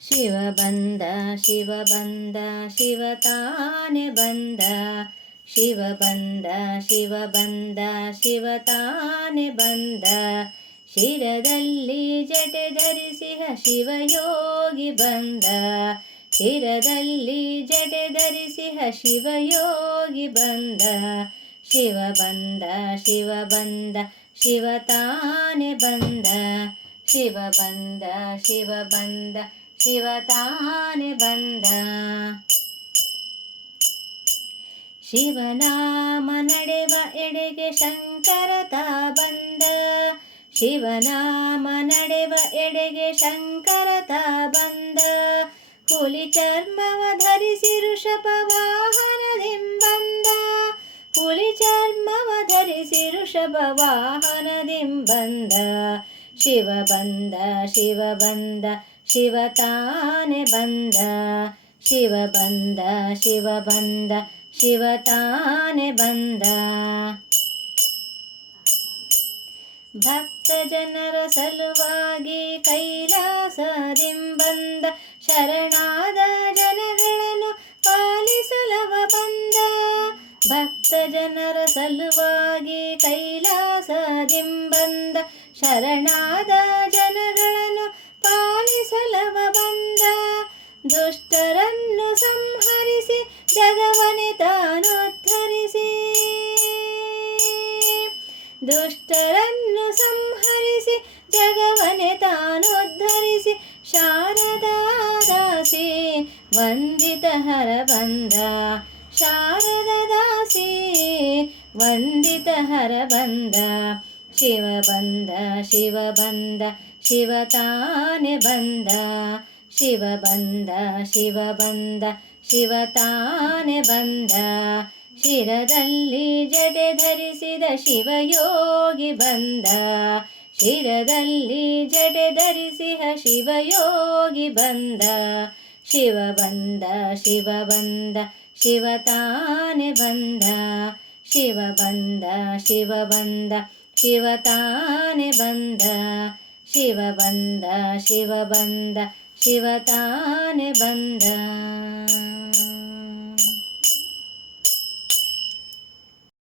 ಶಿವ ಬಂದ ಶಿವ ಬಂದ ಶಿವ ತಾನೆ ಬಂದ, ಶಿವ ಬಂದ ಶಿವ ಬಂದ ಶಿವ ತಾನೆ ಬಂದ. ಶಿರದಲ್ಲಿ ಜಟೆ ಧರಿಸಿಹ ಶಿವಯೋಗಿ ಬಂದ, ಶಿರದಲ್ಲಿ ಜಟೆ ಧರಿಸಿಹ ಶಿವಯೋಗಿ ಬಂದ. ಶಿವ ಬಂದ ಶಿವ ಬಂದ ಶಿವ ತಾನೆ ಬಂದ, ಶಿವ ಬಂದ ಶಿವ ಬಂದ ಶಿವ ತಾನೆ ಬಂದ. ಶಿವನಾಮ ನಡೆವ ಎಡೆಗೆ ಶಂಕರ ತಾ ಬಂದ, ಶಿವನಾಮ ನಡೆವ ಎಡೆಗೆ ಶಂಕರ ತಾ ಬಂದ. ಹುಲಿ ಚರ್ಮವ ಧರಿಸಿ ಋಷಭ ವಾಹನದಿಂಬಂದ, ಹುಲಿ ಚರ್ಮವ ಧರಿಸಿ ಋಷಭ ವಾಹನದಿಂಬಂದ. ಶಿವ ಬಂದ ಶಿವ ಬಂದ ಶಿವ ತಾನೆ ಬಂದ, ಶಿವ ಬಂದ ಶಿವ ಬಂದ ಶಿವ ತಾನೆ ಬಂದ. ಭಕ್ತ ಜನರ ಸಲುವಾಗಿ ಕೈಲಾಸದಿಂಬಂದ, ಶರಣಾದ ಜನಗಳನ್ನು ಪಾಲಿಸಲವ ಬಂದ. ಭಕ್ತ ಜನರ ಸಲುವಾಗಿ ಕೈಲಾಸದಿಂಬಂದ, ಶರಣಾದ ಜನಗಳನ್ನು ಪಾಲಿಸಲವ ಬಂದ. ದುಷ್ಟರನ್ನು ಸಂಹರಿಸಿ ಜಗವನೆ ತಾನುದ್ಧರಿಸಿ, ದುಷ್ಟರನ್ನು ಸಂಹರಿಸಿ ಜಗವನೆ ತಾನುದ್ಧರಿಸಿ. ಶಾರದಾ ದಾಸಿ ವಂದಿತ ಹರ ಬಂದ, ಶಾರದಾ ದಾಸಿ ವಂದಿತ ಹರ ಬಂದ. ಶಿವ ಬಂದ ಶಿವ ಬಂದ ಶಿವ ತಾನೆ ಬಂದ, ಶಿವ ಬಂದ ಶಿವ ಬಂದ ಶಿವ ತಾನೆ ಬಂದ. ಶಿರದಲ್ಲಿ ಜಡೆ ಧರಿಸಿದ ಶಿವಯೋಗಿ ಬಂದ, ಶಿರದಲ್ಲಿ ಜಡೆ ಧರಿಸಿಹ ಶಿವಯೋಗಿ ಬಂದ. ಶಿವ ಬಂದ ಶಿವ ಬಂದ ಶಿವ ತಾನೆ ಬಂದ, ಶಿವ ಬಂದ ಶಿವ ಬಂದ ಶಿವ ತಾನೆ ಬಂದ. ಶಿವ ಬಂದ ಶಿವ ಬಂದ ಶಿವ ತಾನೆ ಬಂದ.